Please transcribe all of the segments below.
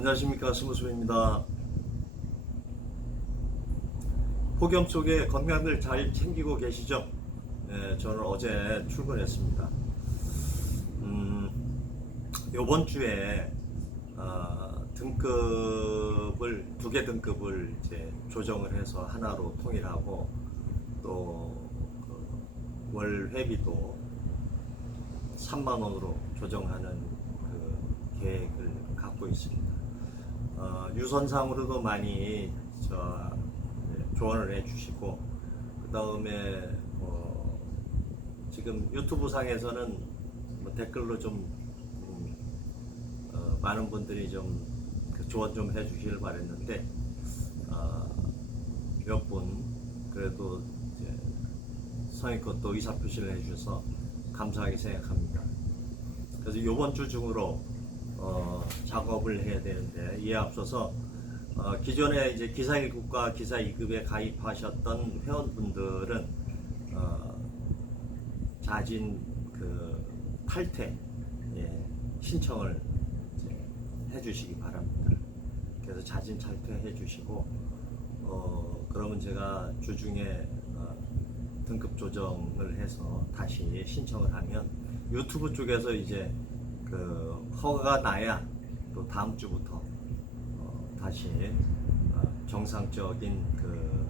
안녕하십니까 스무스입니다. 폭염 속에 건강을 잘 챙기고 계시죠? 네, 저는 어제 출근했습니다. 음, 이번 주에 어, 등급을 두 개 등급을 이제 조정을 해서 하나로 통일하고 또월 회비도 3만 원으로 조정하는 그 계획을 갖고 있습니다. 어, 유선상으로도 많이 저 네, 조언을 해주시고 그 다음에 뭐 지금 유튜브 상에서는 뭐 댓글로 좀 음, 어, 많은 분들이 좀그 조언 좀 해주시길 바랬는데 어, 몇분 그래도 성의껏 또 의사 표시를 해주셔서 감사하게 생각합니다. 그래서 이번 주 중으로 어, 작업을 해야 되는데 이에 앞서서 어, 기존에 이제 기사 1급과 기사 2급에 가입하셨던 회원분들은 어, 자진 그 탈퇴 예, 신청을 해주시기 바랍니다. 그래서 자진 탈퇴해 주시고 어, 그러면 제가 주중에 어, 등급 조정을 해서 다시 신청을 하면 유튜브 쪽에서 이제 그 허가가 나야 또 다음 주부터 어, 다시 어, 정상적인 그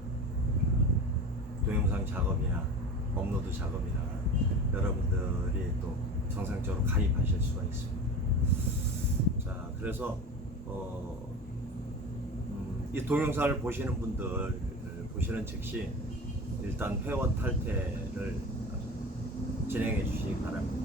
동영상 작업이나 업로드 작업이나 여러분들이 또 정상적으로 가입하실 수가 있습니다. 자, 그래서 어, 음, 이 동영상을 보시는 분들 보시는 즉시 일단 회원 탈퇴를 진행해 주시기 바랍니다.